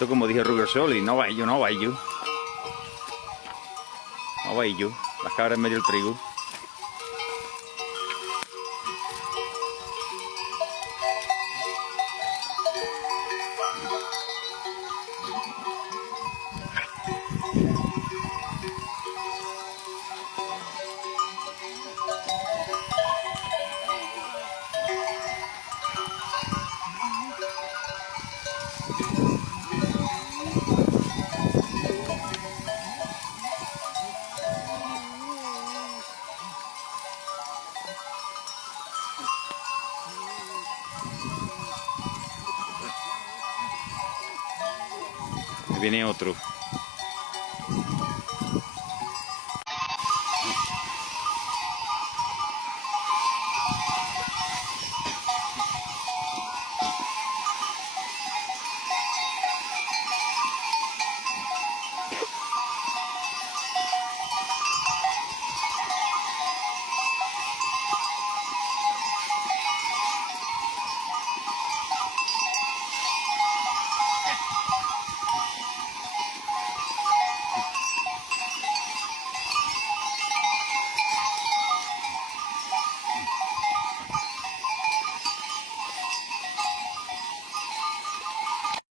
Esto, como dije Rubio Soli, no vaya, no vaya. No vaya. Las cabras en medio del trigo. Ahí viene otro.